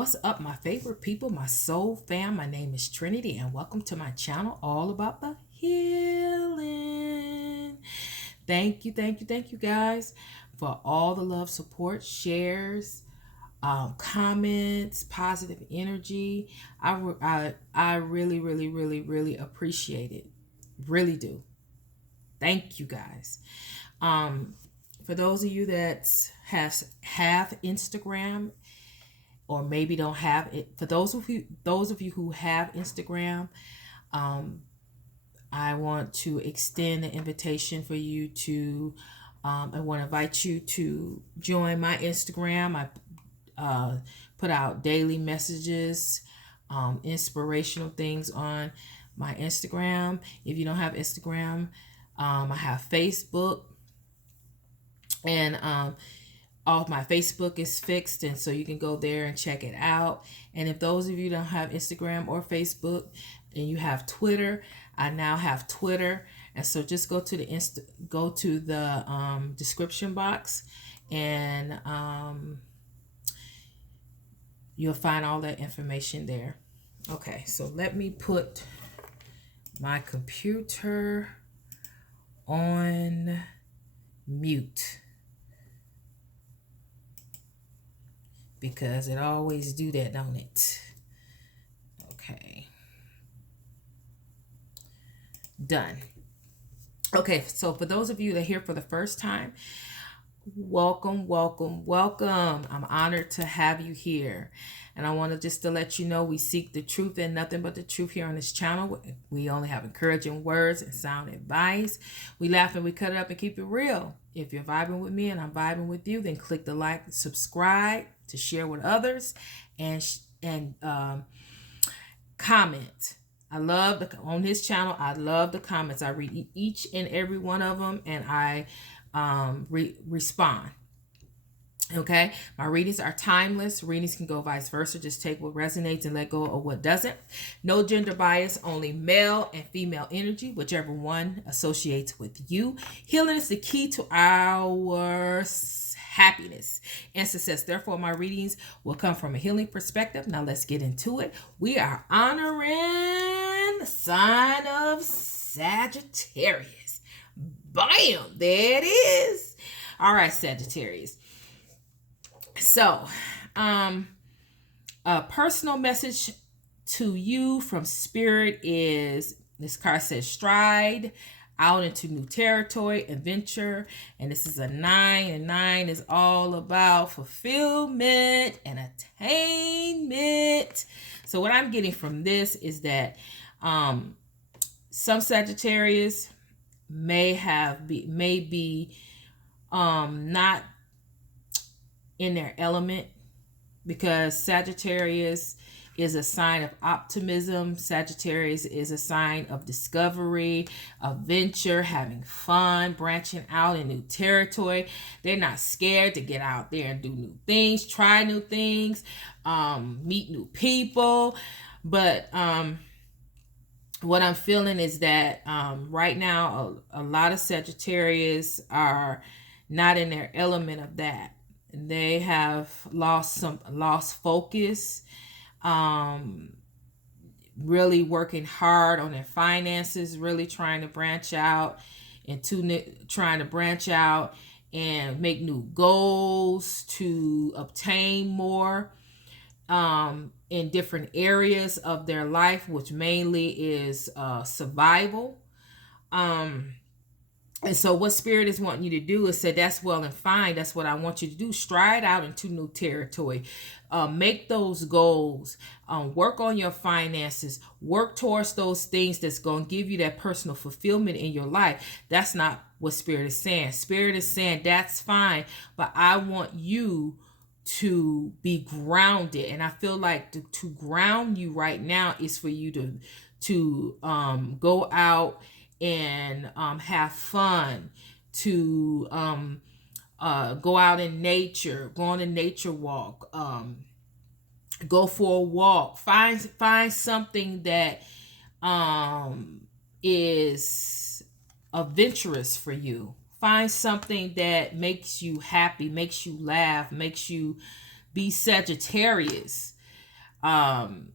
What's up, my favorite people, my soul fam? My name is Trinity, and welcome to my channel all about the healing. Thank you, guys, for all the love, support, shares, comments, positive energy. I really appreciate it. Really do. Thank you, guys. Um, for those of you that have Instagram, or maybe don't have it, for those of you who have Instagram, um, I want to extend the invitation for you to I want to invite you to join my Instagram. I put out daily messages, inspirational things on my Instagram. If you don't have Instagram, I have Facebook, and all my Facebook is fixed, and so you can go there and check it out. And if those of you don't have Instagram or Facebook and you have Twitter, I now have Twitter. And so just go to the description box, and you'll find all that information there. Okay, so let me put my computer on mute, because it always do that, don't it? Okay. Done. Okay, so for those of you that are here for the first time, welcome. I'm honored to have you here. And I want to just to let you know, we seek the truth and nothing but the truth here on this channel. We only have encouraging words and sound advice. We laugh and we cut it up and keep it real. If you're vibing with me and I'm vibing with you, then click the like, subscribe, to share with others, and comment. I love on this channel. I love the comments. I read each and every one of them, and I respond. Okay, my readings are timeless. Readings can go vice versa. Just take what resonates and let go of what doesn't. No gender bias, only male and female energy, whichever one associates with you. Healing is the key to our happiness and success. Therefore, my readings will come from a healing perspective. Now let's get into it. We are honoring the sign of Sagittarius. Bam! There it is. All right, Sagittarius. So, a personal message to you from Spirit is, this card says, stride out into new territory, adventure. And this is a 9, and 9 is all about fulfillment and attainment. So what I'm getting from this is that some Sagittarius may be not in their element, because Sagittarius is a sign of optimism. Sagittarius is a sign of discovery, adventure, having fun, branching out in new territory. They're not scared to get out there and do new things, try new things, meet new people. But what I'm feeling is that right now a lot of Sagittarius are not in their element of that. They have lost focus, really working hard on their finances, really trying to branch out and make new goals to obtain more in different areas of their life, which mainly is survival. And so what Spirit is wanting you to do is say, that's well and fine. That's what I want you to do. Stride out into new territory. Make those goals. Work on your finances. Work towards those things that's going to give you that personal fulfillment in your life. That's not what Spirit is saying. Spirit is saying, that's fine, but I want you to be grounded. And I feel like to ground you right now is for you to go out and have fun, to go out in nature, go on a nature walk, go for a walk, find something that is adventurous for you. Find something that makes you happy, makes you laugh, makes you be Sagittarius. Um,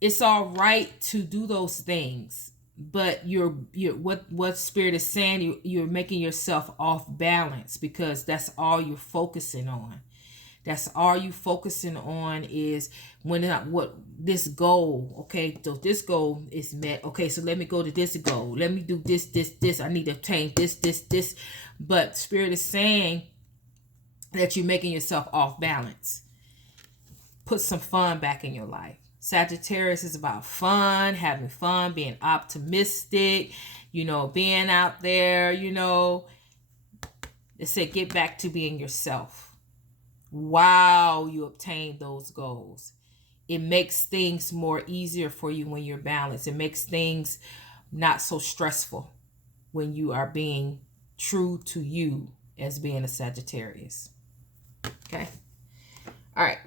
it's all right to do those things, but you're what spirit is saying, you're making yourself off balance because that's all you're focusing on. That's all you focusing on is when not what this goal. Okay, so this goal is met. Okay, so let me go to this goal. Let me do this. I need to obtain this. But spirit is saying that you're making yourself off balance. Put some fun back in your life. Sagittarius is about fun, having fun, being optimistic, being out there, It said get back to being yourself while you obtain those goals. It makes things more easier for you when you're balanced. It makes things not so stressful when you are being true to you as being a Sagittarius. Okay. All right.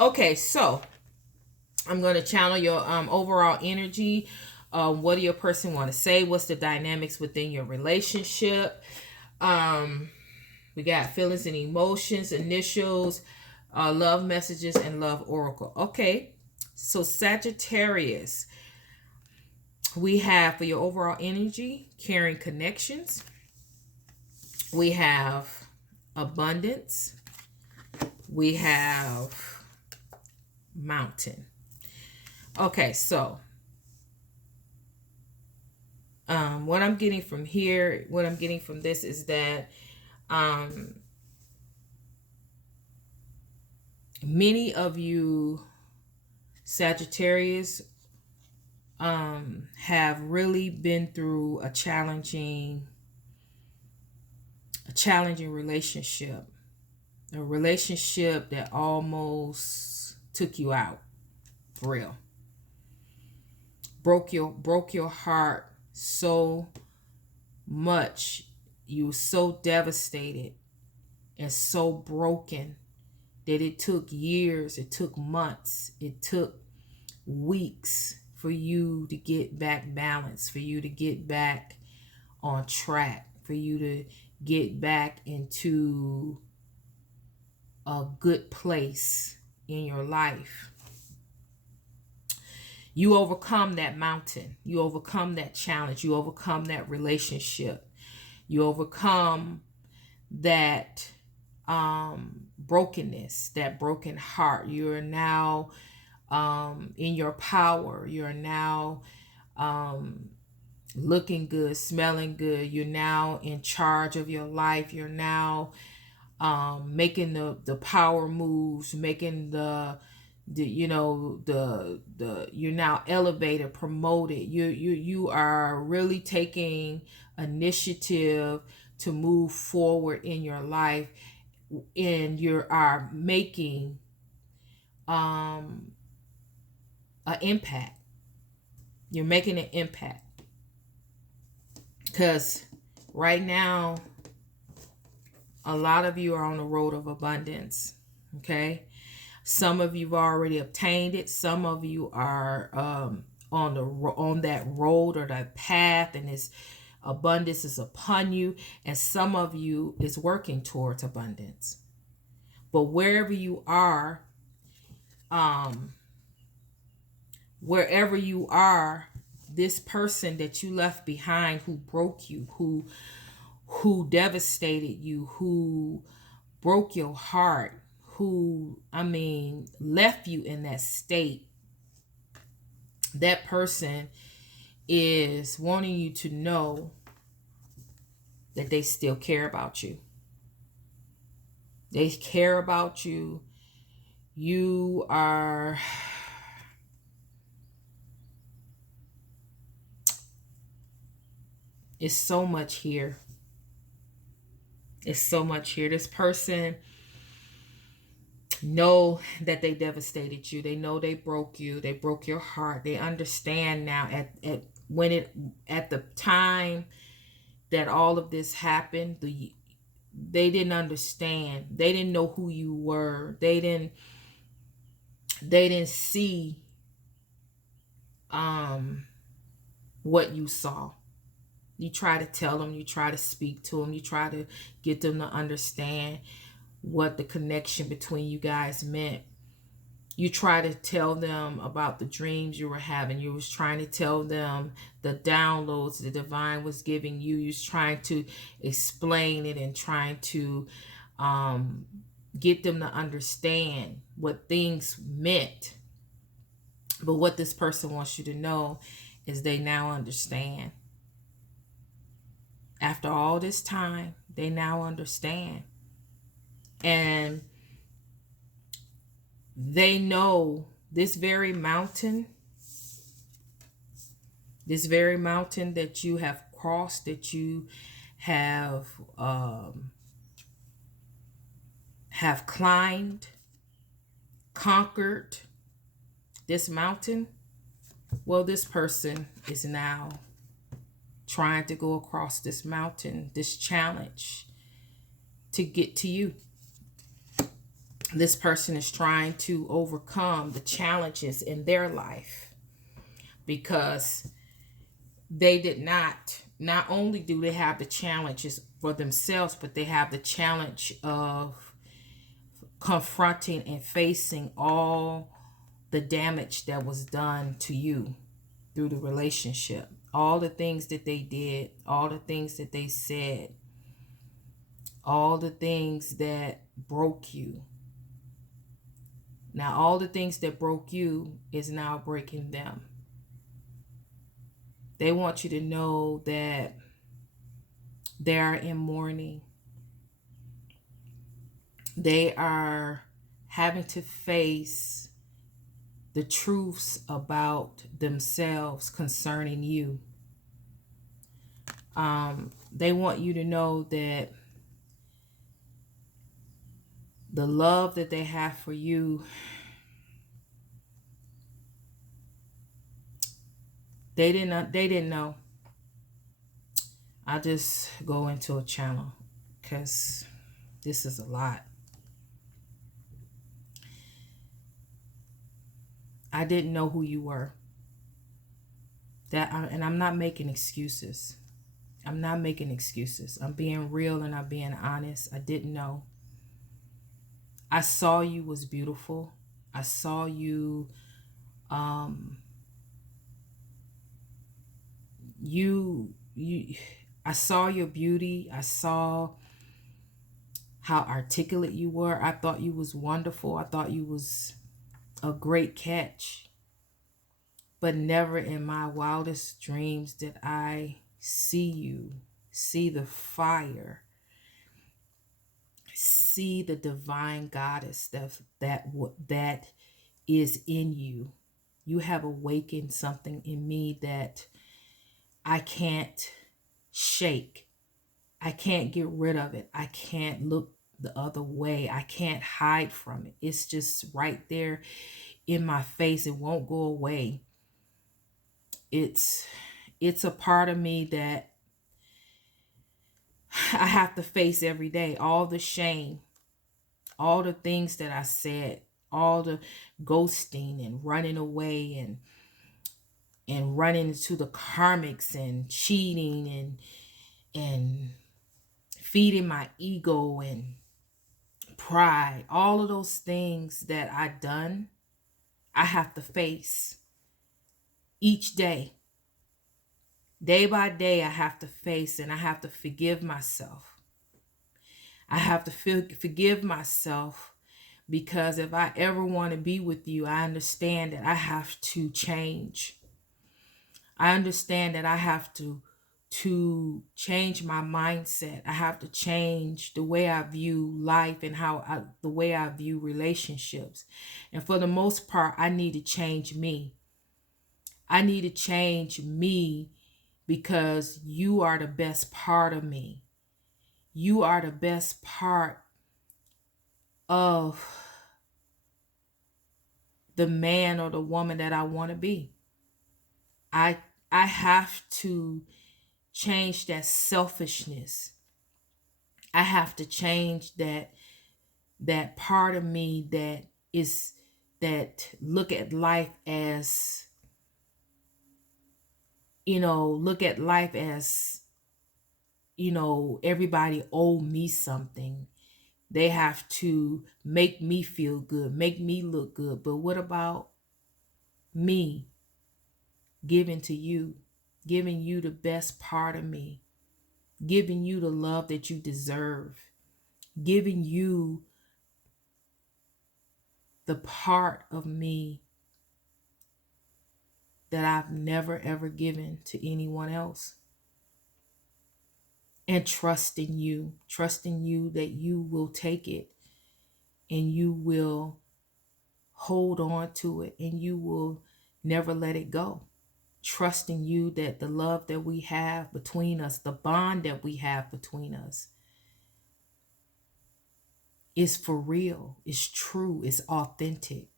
Okay, so I'm going to channel your overall energy. What do your person want to say? What's the dynamics within your relationship? We got feelings and emotions, initials, love messages, and love oracle. Okay, so Sagittarius, we have for your overall energy, caring connections. We have abundance. We have mountain. Okay, so what I'm getting from here, what I'm getting from this is that many of you Sagittarius have really been through a challenging relationship, a relationship that almost took you out, for real. Broke your heart so much. You were so devastated and so broken that it took years, it took months, it took weeks for you to get back balanced, for you to get back on track, for you to get back into a good place in your life. You overcome that mountain. You overcome that challenge. You overcome that relationship. You overcome that brokenness, that broken heart. You're now in your power. You're now looking good, smelling good. You're now in charge of your life. You're now making the power moves, making the you're now elevated, promoted. You are really taking initiative to move forward in your life, and you are making an impact. You're making an impact because right now a lot of you are on the road of abundance. Okay, some of you've already obtained it. Some of you are on that road or that path, and this abundance is upon you. And some of you is working towards abundance. But wherever you are, this person that you left behind, who broke you, who devastated you, who broke your heart, who, left you in that state, that person is wanting you to know that they still care about you. They care about you. You are... It's so much here. It's so much here. This person know that they devastated you. They know they broke you. They broke your heart. They understand now at the time that all of this happened, they didn't understand. They didn't know who you were. They didn't see what you saw. You try to tell them, you try to speak to them, you try to get them to understand what the connection between you guys meant. You try to tell them about the dreams you were having. You was trying to tell them the downloads the divine was giving you. You was trying to explain it and trying to um, get them to understand what things meant. But what this person wants you to know is they now understand. After all this time, they now understand. And they know this very mountain that you have crossed, that you have um, have climbed, conquered this mountain. Well, this person is now trying to go across this mountain, this challenge, to get to you. This person is trying to overcome the challenges in their life because they did not only do they have the challenges for themselves, but they have the challenge of confronting and facing all the damage that was done to you through the relationship, all the things that they did, all the things that they said, all the things that broke you. Now all the things that broke you is now breaking them. They want you to know that they are in mourning. They are having to face the truths about themselves concerning you. They want you to know that the love that they have for you, they didn't know. I just go into a channel because this is a lot. I didn't know who you were. And I'm not making excuses. I'm not making excuses. I'm being real and I'm being honest. I didn't know. I saw you was beautiful. I saw you um you I saw your beauty. I saw how articulate you were. I thought you was wonderful. I thought you was a great catch. But never in my wildest dreams did I see you, see the fire, see the divine goddess that is in you. You have awakened something in me that I can't shake. I can't get rid of it. I can't look the other way. I can't hide from it. It's just right there in my face. It won't go away. It's it's a part of me that I have to face every day. All the shame, all the things that I said, all the ghosting and running away and running into the karmics and cheating and feeding my ego and pride, all of those things that I done, I have to face each day. Day by day, I have to face and I have to forgive myself. I have to forgive myself because if I ever want to be with you, I understand that I have to change. I understand that I have to change my mindset. I have to change the way I view life and the way I view relationships. And for the most part, I need to change me. I need to change me because you are the best part of me. You are the best part of the man or the woman that I want to be. I I have to change that selfishness. I have to change that part of me is that look at life as, look at life as, everybody owe me something. They have to make me feel good, make me look good. But what about me giving to you, giving you the best part of me, giving you the love that you deserve, giving you the part of me that I've never ever given to anyone else? And trusting you that you will take it and you will hold on to it and you will never let it go. Trusting you that the love that we have between us, the bond that we have between us, is for real, is true, is authentic.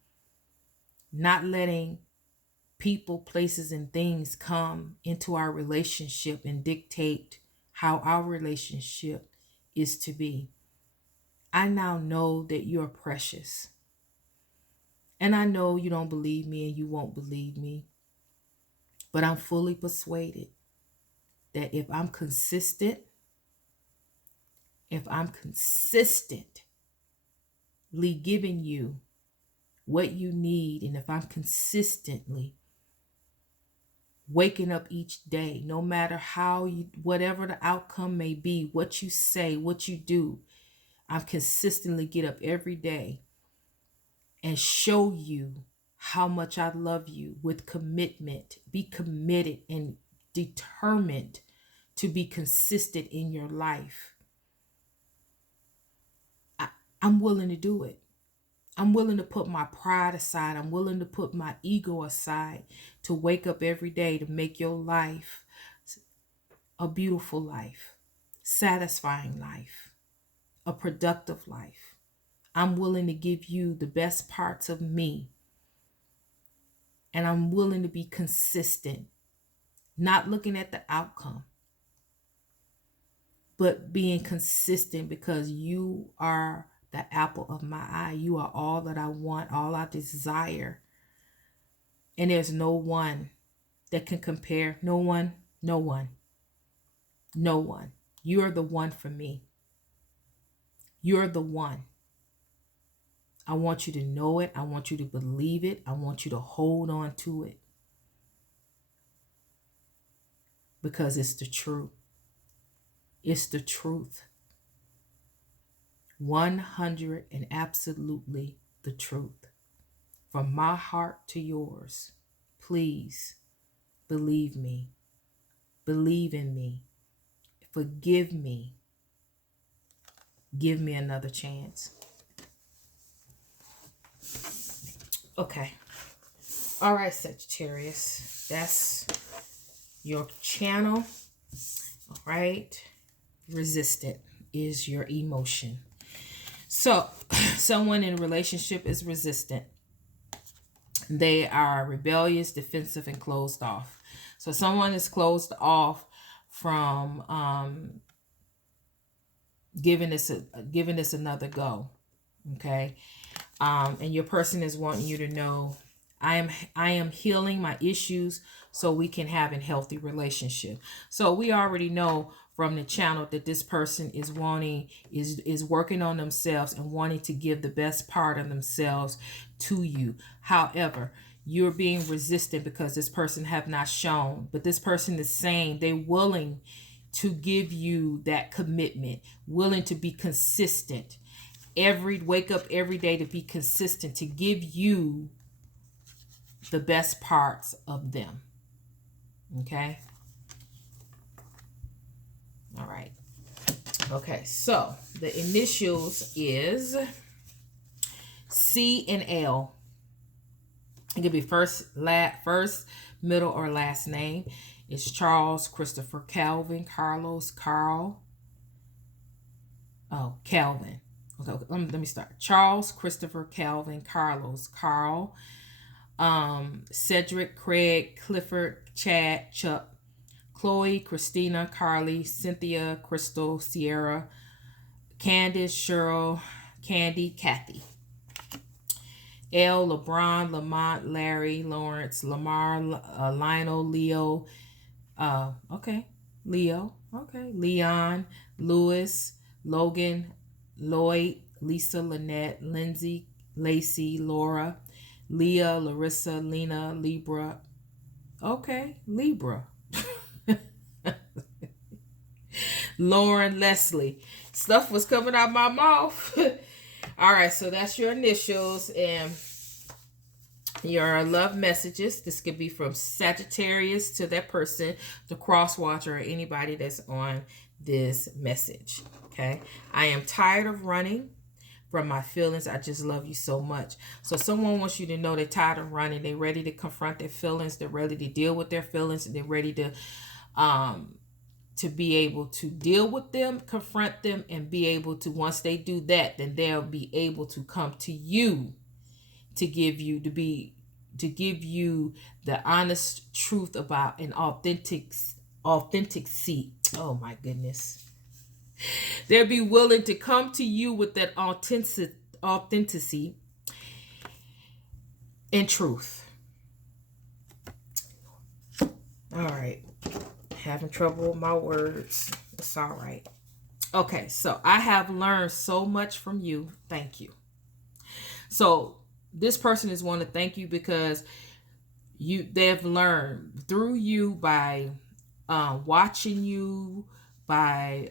Not letting people, places, and things come into our relationship and dictate how our relationship is to be. I now know that you're precious. And I know you don't believe me and you won't believe me. But I'm fully persuaded that if I'm consistently giving you what you need, and if I'm consistently waking up each day, no matter whatever the outcome may be, what you say, what you do, I'm consistently get up every day and show you how much I love you with commitment, be committed and determined to be consistent in your life. I'm willing to do it. I'm willing to put my pride aside. I'm willing to put my ego aside to wake up every day to make your life a beautiful life, satisfying life, a productive life. I'm willing to give you the best parts of me. And I'm willing to be consistent, not looking at the outcome, but being consistent because you are the apple of my eye. You are all that I want, all I desire. And there's no one that can compare. No one, no one, no one. You're the one for me. You're the one. I want you to know it. I want you to believe it. I want you to hold on to it. Because it's the truth. It's the truth. 100 and absolutely the truth. From my heart to yours, please believe me. Believe in me. Forgive me. Give me another chance. Okay. All right, Sagittarius. That's your channel. All right. Resistant is your emotion. So, someone in a relationship is resistant. They are rebellious, defensive, and closed off. So, someone is closed off from giving this another go. Okay. And your person is wanting you to know, I am healing my issues so we can have a healthy relationship. So we already know from the channel that this person is working on themselves and wanting to give the best part of themselves to you. However, you're being resistant because this person have not shown, but this person is saying they're willing to give you that commitment, willing to be consistent. Wake up every day to be consistent, to give you the best parts of them. Okay. All right. Okay. So the initials is C and L. It could be first, middle, or last name. It's Charles, Christopher, Calvin, Carlos, Carl. Oh, Calvin. Okay, let me start. Charles, Christopher, Calvin, Carlos, Carl, Cedric, Craig, Clifford, Chad, Chuck, Chloe, Christina, Carly, Cynthia, Crystal, Sierra, Candace, Cheryl, Candy, Kathy. L, LeBron, Lamont, Larry, Lawrence, Lamar, Lionel, Leo, Leo, Leon, Lewis, Logan, Lloyd, Lisa, Lynette, Lindsay, Lacey, Laura, Leah, Larissa, Lena, Libra. Okay, Libra. Lauren, Leslie. Stuff was coming out my mouth. All right, so that's your initials and your love messages. This could be from Sagittarius to that person, the cross watcher, or anybody that's on this message. Okay. I am tired of running from my feelings. I just love you so much. So someone wants you to know they're tired of running. They're ready to confront their feelings. They're ready to deal with their feelings. And they're ready to be able to deal with them, confront them, and be able to, once they do that, then they'll be able to come to you to give you the honest truth about an authenticity. Oh my goodness. They'll be willing to come to you with that authenticity and truth. All right. Having trouble with my words. It's all right. Okay, so I have learned so much from you. Thank you. So this person is wanting to thank you because they've learned through you by watching you, by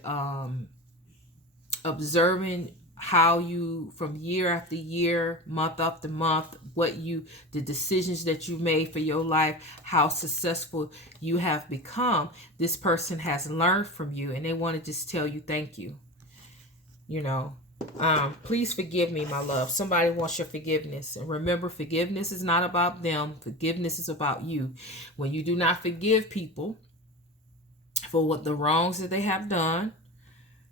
observing how you, from year after year, month after month, the decisions that you made for your life, how successful you have become. This person has learned from you and they want to just tell you thank you. You know, please forgive me, my love. Somebody wants your forgiveness. And remember, forgiveness is not about them. Forgiveness is about you. When you do not forgive people for what the wrongs that they have done,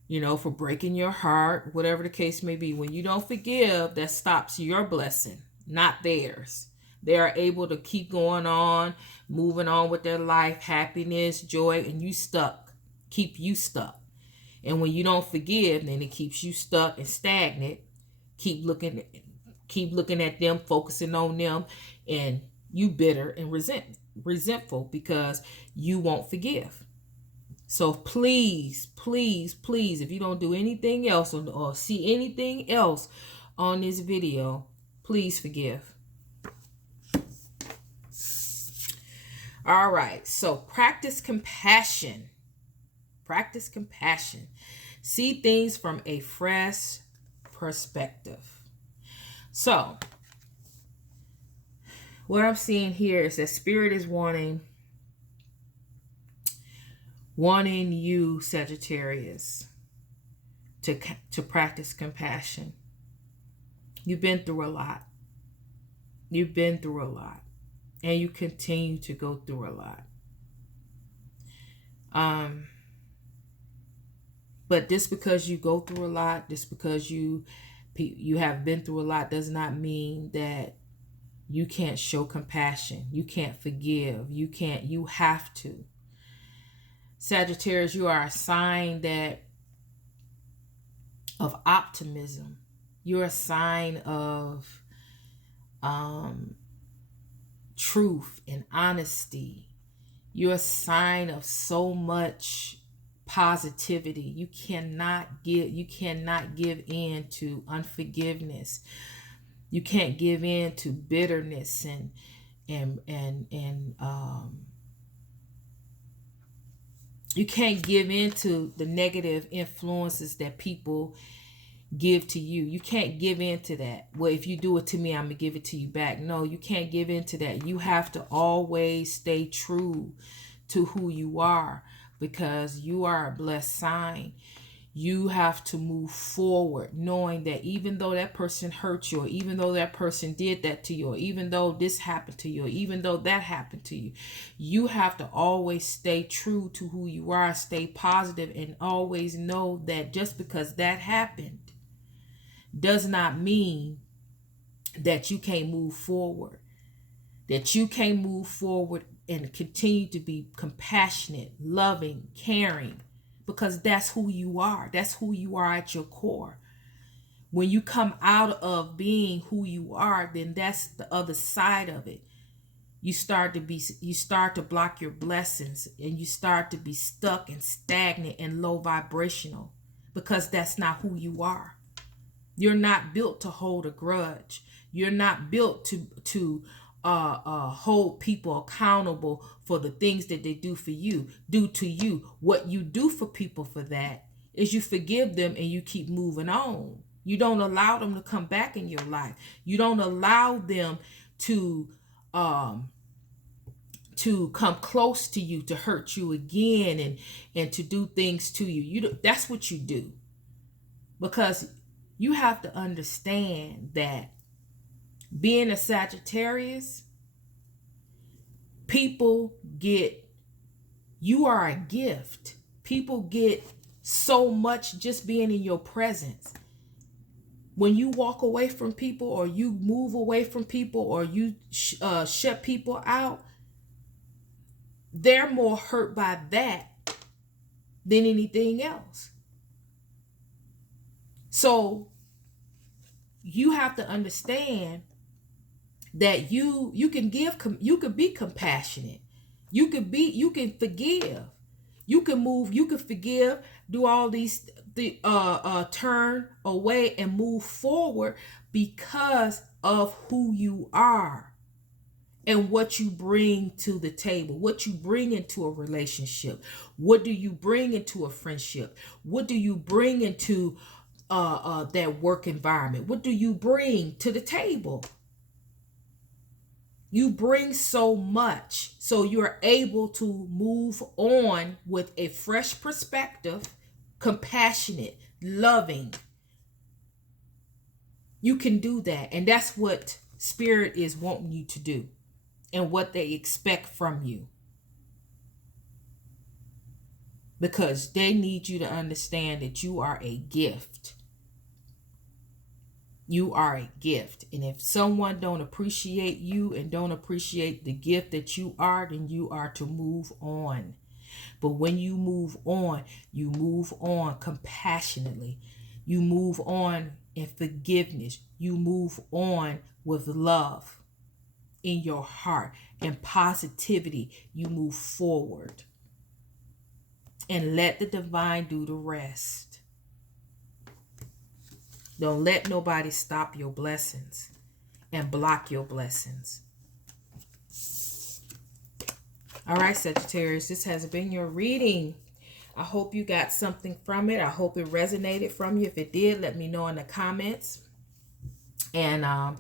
you know, for breaking your heart, whatever the case may be, when you don't forgive, that stops your blessing, not theirs. They are able to keep going on, moving on with their life, happiness, joy, and you stuck. Keep you stuck. And when you don't forgive, then it keeps you stuck and stagnant. Keep looking at them, focusing on them, and you bitter and resentful because you won't forgive. So please, please, please, if you don't do anything else or see anything else on this video, please forgive. All right, so practice compassion. Practice compassion. See things from a fresh perspective. So, what I'm seeing here is that Spirit is wanting you, Sagittarius, to practice compassion. You've been through a lot. You've been through a lot. And you continue to go through a lot. But just because you go through a lot, just because you have been through a lot, does not mean that you can't show compassion. You can't forgive. You have to. Sagittarius, you are a sign of optimism. You're a sign of truth and honesty. You're a sign of so much positivity. You cannot give in to unforgiveness. You can't give in to bitterness and you can't give in to the negative influences that people give to you. You can't give in to that. Well, if you do it to me, I'm gonna give it to you back. No, you can't give in to that. You have to always stay true to who you are, because you are a blessed sign. You have to move forward knowing that even though that person hurt you, or even though that person did that to you, or even though this happened to you, or even though that happened to you, you have to always stay true to who you are, stay positive, and always know that just because that happened does not mean that you can't move forward. That you can't move forward and continue to be compassionate, loving, caring, because that's who you are. That's who you are at your core. When you come out of being who you are, then that's the other side of it. You start to block your blessings, and you start to be stuck and stagnant and low vibrational, because that's not who you are. You're not built to hold a grudge. You're not built to hold people accountable for the things that they do to you. What you do for people for that is you forgive them and you keep moving on. You don't allow them to come back in your life. You don't allow them to um to come close to you, to hurt you again, and to do things to you. That's what you do. Because you have to understand that being a Sagittarius, people get, you are a gift. People get so much just being in your presence. When you walk away from people, or you move away from people, or you shut people out, they're more hurt by that than anything else. So you have to understand that you can give, you can be compassionate, you can forgive, you can move, you can forgive, do all these turn away and move forward because of who you are and what you bring to the table, what you bring into a relationship. What do you bring into a friendship? What do you bring into that work environment? What do you bring to the table? You bring so much, so you're able to move on with a fresh perspective, compassionate, loving. You can do that. And that's what Spirit is wanting you to do and what they expect from you. Because they need you to understand that you are a gift. You are a gift. And if someone don't appreciate you and don't appreciate the gift that you are, then you are to move on. But when you move on compassionately. You move on in forgiveness. You move on with love in your heart and positivity. You move forward. And let the divine do the rest. Don't let nobody stop your blessings and block your blessings. All right, Sagittarius, this has been your reading. I hope you got something from it. I hope it resonated from you. If it did, let me know in the comments. And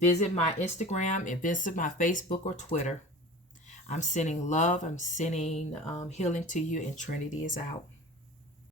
visit my Instagram and visit my Facebook or Twitter. I'm sending love. I'm sending healing to you, and Trinity is out.